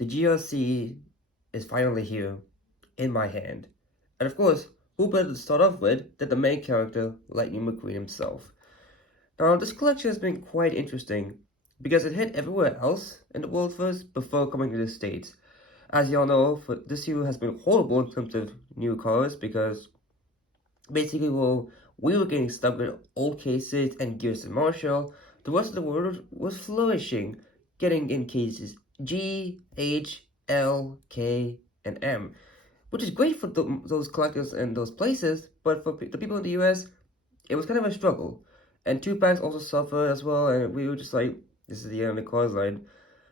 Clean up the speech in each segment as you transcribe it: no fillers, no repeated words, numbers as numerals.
the GRC is finally here in my hand. And of course, who better to start off with than the main character, Lightning McQueen himself. Now, this collection has been quite interesting because it hit everywhere else in the world first before coming to the States. As y'all know, this year has been horrible in terms of new cars because basically, well, we were getting stuck with old cases and Gears and Marshall. The rest of the world was flourishing, getting in cases G, H, L, K, and M, which is great for those collectors and those places, but for the people in the US, it was kind of a struggle. And two packs also suffered as well, and we were just like, this is the end of the cars line.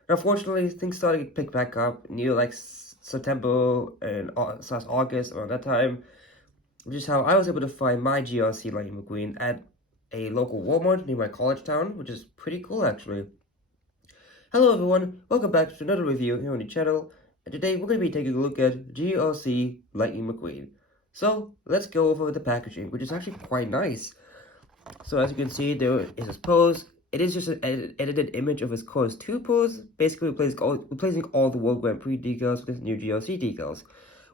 And unfortunately, things started to pick back up near like September and August around that time, which is how I was able to find my GRC Lightning McQueen at a local Walmart near my college town, which is pretty cool actually. Hello everyone, welcome back to another review here on the channel, and today we're going to be taking a look at GRC Lightning McQueen. So, let's go over the packaging, which is actually quite nice. So as you can see, there is his pose. It is just an edited image of his Cars 2 pose, basically replacing all the World Grand Prix decals with his new GRC decals.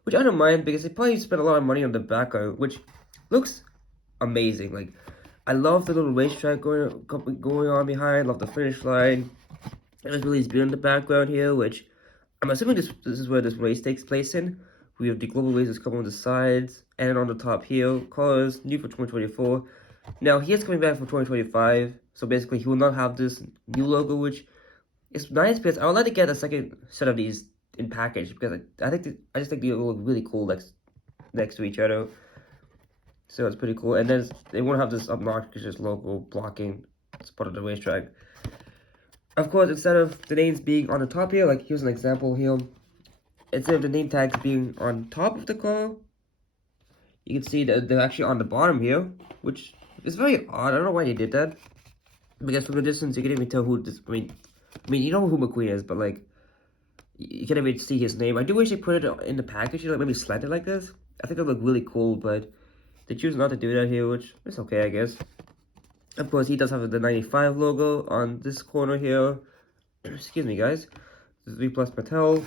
Which I don't mind because they probably spent a lot of money on the background, which looks amazing. Like, I love the little racetrack going on behind. I love the finish line. It was really good in the background here, which I'm assuming this is where this race takes place in. We have the global races coming on the sides and on the top here. Cars new for 2024. Now he is coming back for 2025, so basically he will not have this new logo, which is nice because I would like to get a second set of these in package because I just think they look really cool next to each other. So it's pretty cool, and then they won't have this obnoxious logo blocking. It's part of the racetrack. Of course, instead of the names being on the top here, like here's an example here. Instead of the name tags being on top of the car, you can see that they're actually on the bottom here, which is very odd. I don't know why they did that. Because from the distance, you can even tell who this. I mean, you know who McQueen is, but like, you can't even see his name. I do wish they put it in the package, you know, maybe slanted like this. I think it would look really cool, but they choose not to do that here, which is okay, I guess. Of course, he does have the 95 logo on this corner here. Excuse me, guys. This is V Plus Mattel.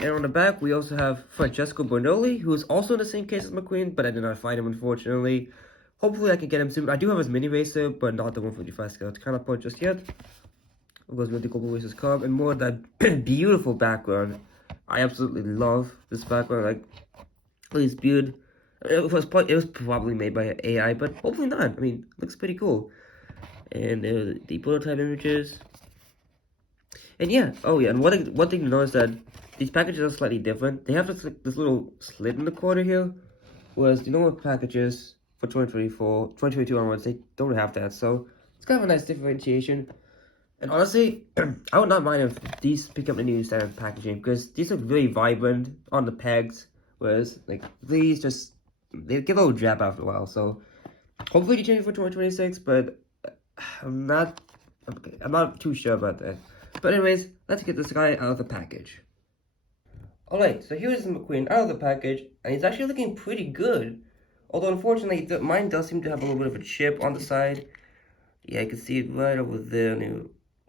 And on the back, we also have Francesco Bernoulli, who is also in the same case as McQueen, but I did not find him, unfortunately. Hopefully, I can get him soon. I do have his mini racer, but not the 155 scale counterpart just yet. Of course, we have the Global Races Cup, and more of that beautiful background. I absolutely love this background. Like, really beautiful. It was probably made by AI, but hopefully not. I mean, it looks pretty cool. And the prototype images. And yeah, oh yeah, and one thing to notice that these packages are slightly different. They have this little slit in the corner here, whereas the normal packages for 2024, 2022 onwards, they don't have that. So it's kind of a nice differentiation. And honestly, I would not mind if these pick up the new standard packaging because these look very vibrant on the pegs, whereas like these they get a little drab after a while. So hopefully they change it for 2026, but I'm not too sure about that. But anyways, let's get this guy out of the package. Alright, so here's the McQueen out of the package, and he's actually looking pretty good. Although unfortunately, mine does seem to have a little bit of a chip on the side. Yeah, you can see it right over there near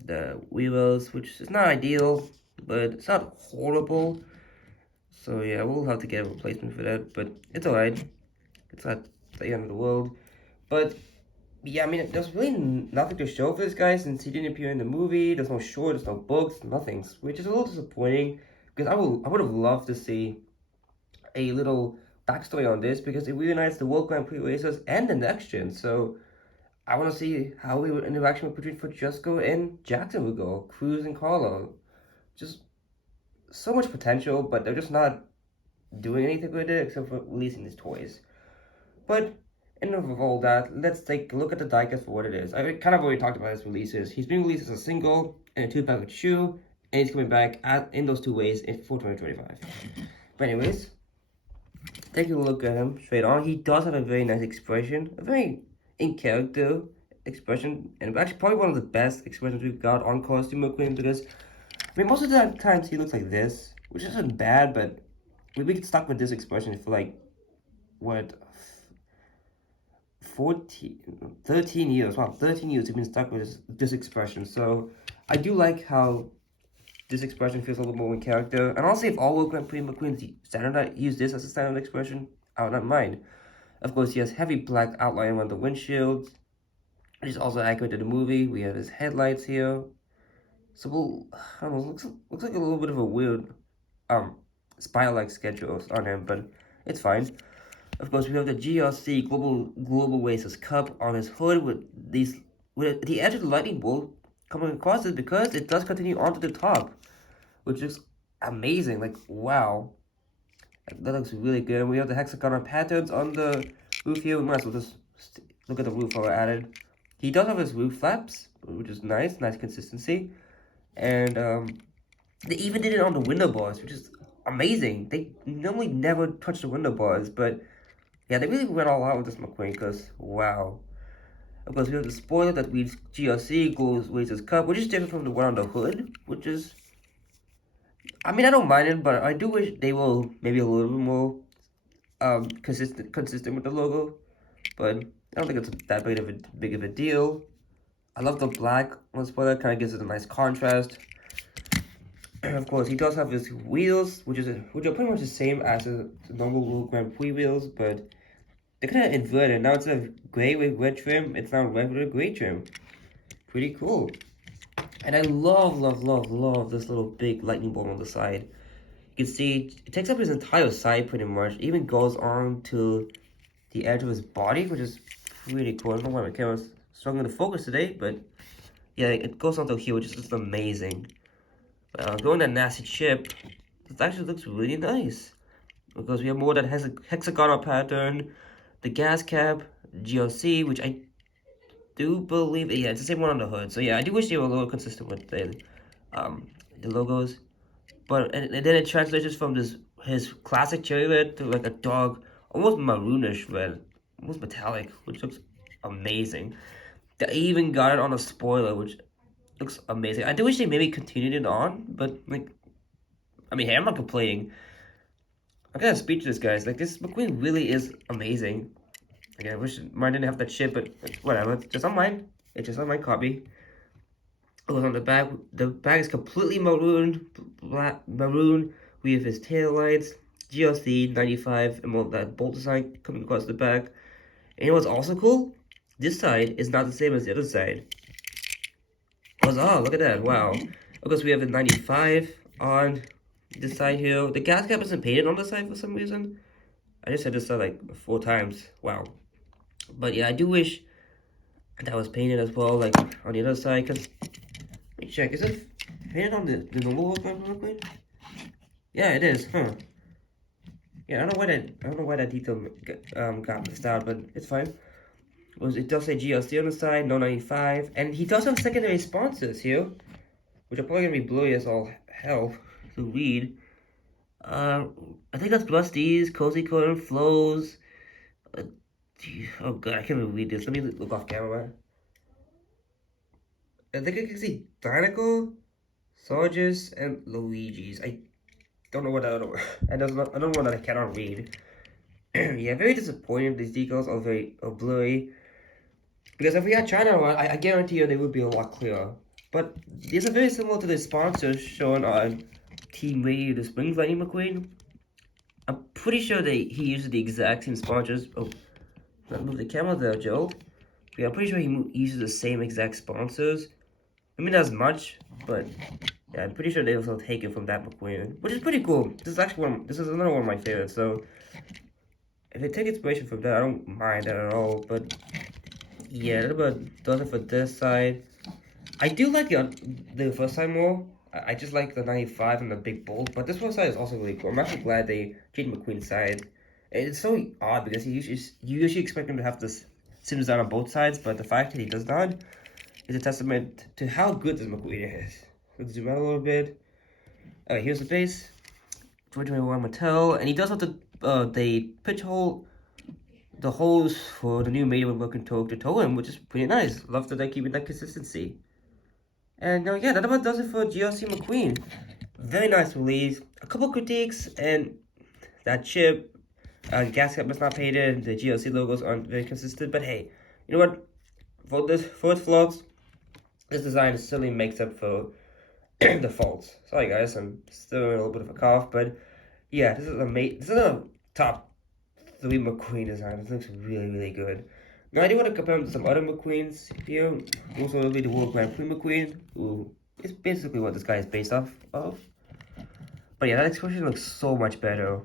the wheels, which is not ideal, but it's not horrible. So yeah, we'll have to get a replacement for that, but it's alright. It's not the end of the world. But yeah, I mean, there's really nothing to show for this guy since he didn't appear in the movie. There's no short, there's no books, nothing, which is a little disappointing because I would have loved to see a little backstory on this because it reunites the World Grand Prix racers and the next gen. So I want to see how we would interaction between Francesco and Jackson would go, Cruz and Carlo. Just so much potential, but they're just not doing anything with it except for releasing these toys. But enough of all that, let's take a look at the diecast for what it is. I kind of already talked about his releases. He's being released as a single and a 2-package shoe, and he's coming back in those two ways for 2025. But anyways, taking a look at him straight on, he does have a very nice expression, a very in-character expression, and actually probably one of the best expressions we've got on Costume McQueen because, I mean, most of the times he looks like this, which isn't bad, but we get stuck with this expression for like, what, 13 years. Wow, 13 years we've been stuck with this expression. So I do like how this expression feels a little more in character. And honestly, if all World Grand Prix McQueen standard use this as a standard expression, I would not mind. Of course, he has heavy black outline around the windshield, which is also accurate to the movie. We have his headlights here. So we'll, I don't know, looks like a little bit of a weird spire-like schedule on him, but it's fine. Of course, we have the GRC Global Racers Cup on his hood with the edge of the lightning bolt coming across it because it does continue onto the top, which is amazing. Like, wow, that looks really good. And we have the hexagonal patterns on the roof here. We might as well just look at the roof while we're at it. He does have his roof flaps, which is nice consistency. And they even did it on the window bars, which is amazing. They normally never touch the window bars, but yeah, they really went all out with this McQueen because, wow. Of course, we have the spoiler that reads GRC Goes Racers Cup, which is different from the one on the hood, which is, I mean, I don't mind it, but I do wish they were maybe a little bit more consistent with the logo, but I don't think it's that big of a deal. I love the black on the spoiler, kind of gives it a nice contrast. And of course, he does have his wheels, which are pretty much the same as the normal World Grand Prix wheels, but they're kind of inverted. Now instead of gray with red trim, it's now red with a gray trim. Pretty cool. And I love this little big lightning bolt on the side. You can see it takes up his entire side pretty much. It even goes on to the edge of his body, which is pretty cool. I don't know why my camera's struggling to focus today, but yeah, it goes onto here, which is just amazing. Going that nasty chip, it actually looks really nice. Because we have more of that hexagonal pattern, the gas cap, GRC, which I do believe, yeah, it's the same one on the hood. So yeah, I do wish they were a little consistent with the logos. But and then it translates from his classic cherry red to like a dark, almost maroonish red, almost metallic, which looks amazing. They even got it on a spoiler, which looks amazing. I do wish they maybe continued it on, but like, I mean, hey, I'm not complaining. I'm kind of speechless, guys. Like, this McQueen really is amazing. Again, I wish mine didn't have that shit, but whatever. It's just on mine. It's just on my copy. It goes on the back. The back is completely maroon. Maroon. We have his tail lights, GLC 95, and more of that bolt design coming across the back. And you know what's also cool? This side is not the same as the other side. Oh, look at that. Wow. Of course, we have the 95 on this side here. The gas cap isn't painted on the side for some reason. I just said this side like 4 times. Wow. But yeah, I do wish that was painted as well, like on the other side. Cause let me check. Is it painted on the normal McQueen? Yeah, it is. Huh. Yeah, I don't know why that detail got missed out, but it's fine. It does say GLC on the side, no 95, and he does have secondary sponsors here, which are probably gonna be blurry as all hell to read. I think that's Rusty's, Cozy Corner, Flows. Oh god, I can't even read this. Let me look off camera. I think I can see Dinoco, Sargis, and Luigi's. I don't know what that other. I don't know that I cannot read. Yeah, very disappointing. These decals are blurry. Because if we had China one, I guarantee you they would be a lot clearer. But these are very similar to the sponsors shown on Team Radio the Springs Lightning McQueen. I'm pretty sure he uses the exact same sponsors. Oh, not move the camera there, Joe. Yeah, I'm pretty sure he uses the same exact sponsors. I mean, not as much, but yeah, I'm pretty sure they also taken from that McQueen, which is pretty cool. This is actually this is another one of my favorites. So if they take inspiration from that, I don't mind that at all. But yeah, that about does it for this side. I do like the first side more. I just like the 95 and the big bolt, but this first side is also really cool. I'm actually glad they changed McQueen's side. And it's so odd because you usually expect him to have this sim design on both sides, but the fact that he does not is a testament to how good this McQueen is. Let's zoom out a little bit. Here's the base. 2021 Mattel, and he does have the pitch hole. The holes for the new medium working to tow him, which is pretty nice. Love that they're keeping that consistency. And yeah, that about does it for GRC McQueen. Very nice release. A couple critiques, and that chip, gas cap is not painted. The GRC logos aren't very consistent. But hey, you know what? For its flaws, this design certainly makes up for the faults. Sorry guys, I'm still in a little bit of a cough, but yeah, this is a top 3 McQueen design. This looks really, really good. Now I do want to compare him to some other McQueens here. Also, will be the World Grand Prix McQueen, who is basically what this guy is based off of. But yeah, that expression looks so much better.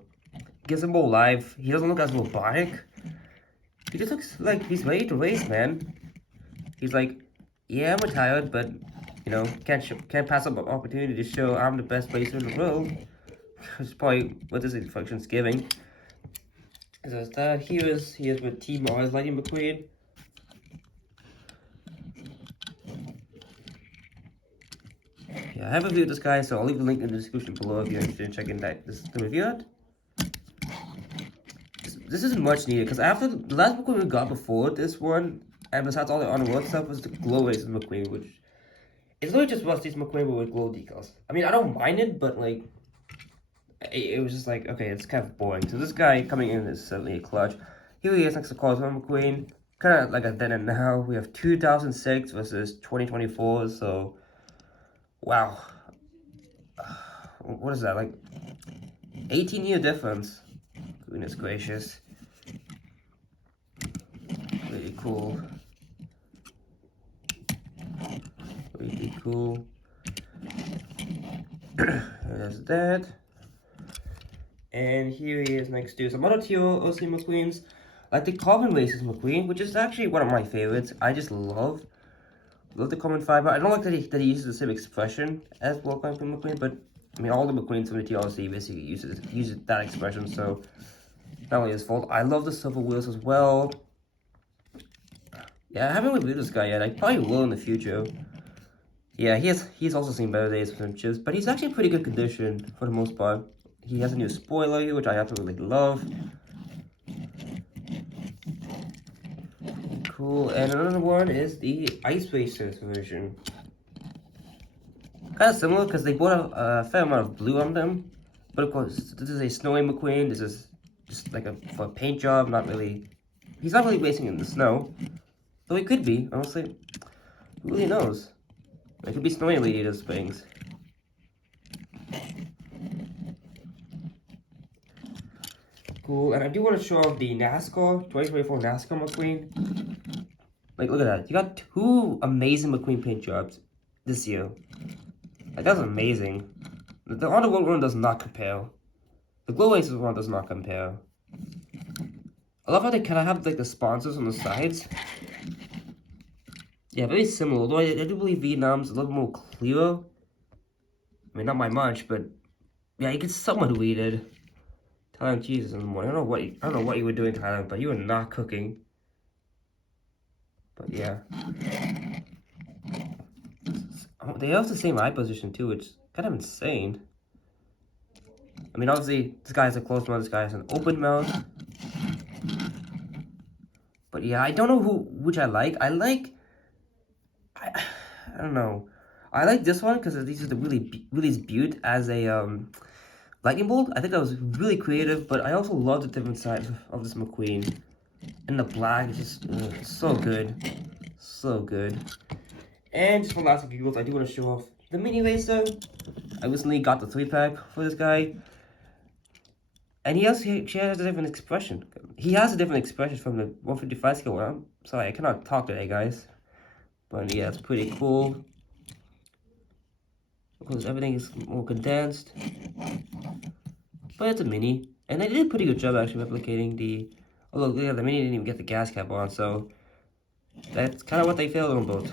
Gives him more life. He doesn't look as robotic. He just looks like he's ready to race, man. He's like, yeah, I'm retired, but you know, can't pass up an opportunity to show I'm the best racer in the world. Which is probably what this function's giving. So that he is with Team Mars Lightning McQueen. Yeah, I have reviewed this guy, so I'll leave the link in the description below if you're interested in checking the review out. This isn't much needed because after the last McQueen we got before this one, and besides all the on-road stuff, was the glow races McQueen, which is literally just Rusty's McQueen but with glow decals. I mean, I don't mind it, but like, it was just like, okay, it's kind of boring. So this guy coming in is certainly a clutch. Here he is next to Cosmo McQueen, kind of like a then and now. We have 2006 versus 2024, so wow. What is that, like 18-year difference? Goodness gracious. Really cool. Really cool. There's that. And here he is next to some other TOC McQueens, like the Carbon Races McQueen, which is actually one of my favorites. I just love the carbon fiber. I don't like that he uses the same expression as World Grand Prix McQueen, but I mean all the McQueens from the TLC basically uses that expression, so not only his fault. I love the silver wheels as well. Yeah, I haven't reviewed this guy yet. I probably will in the future. Yeah, he's also seen better days with some chips, but he's actually in pretty good condition for the most part. He has a new spoiler here, which I absolutely love. Cool, and another one is the Ice Racers version. Kind of similar because they brought a fair amount of blue on them. But of course, this is a Snowy McQueen. This is just like for a paint job, not really. He's not really racing in the snow. Though he could be, honestly. Who really knows? It could be Snowy Radiator Springs. Cool, and I do want to show off the NASCAR 2024 NASCAR McQueen. Like, look at that. You got 2 amazing McQueen paint jobs this year. Like, that's amazing. The Underworld one does not compare. The Glow Races one does not compare. I love how they kind of have, like, the sponsors on the sides. Yeah, very similar. Although I do believe Vietnam's a little more clearer. I mean, not by much, but yeah, you can somewhat read it. Thailand cheese in the morning. I don't know what you were doing, Thailand, but you were not cooking. But yeah, they have the same eye position too, which is kind of insane. I mean, obviously this guy has a closed mouth, this guy has an open mouth. But yeah, I don't know which I like. I don't know. I like this one because these are the really butte as a lightning bolt. I think that was really creative, but I also love the different sides of this McQueen. And the black is just so good. So good. And just one last giggles, I do want to show off the mini racer. I recently got the 3-pack for this guy. And she has a different expression. He has a different expression from the 155 scale. I'm sorry, I cannot talk today, guys. But yeah, it's pretty cool. Because everything is more condensed. But it's a mini. And they did a pretty good job actually replicating the... Oh look, yeah, the mini didn't even get the gas cap on, so... That's kind of what they failed on both.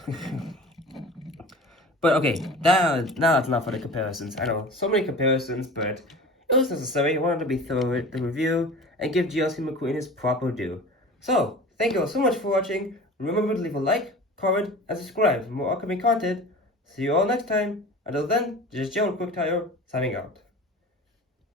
But okay, now that's enough for the comparisons. I know, so many comparisons, but it was necessary. I wanted to be thorough with the review and give GRC McQueen his proper due. So, thank you all so much for watching. Remember to leave a like, comment, and subscribe for more upcoming content. See you all next time. Until then, this is Joe Quick Tire, signing out.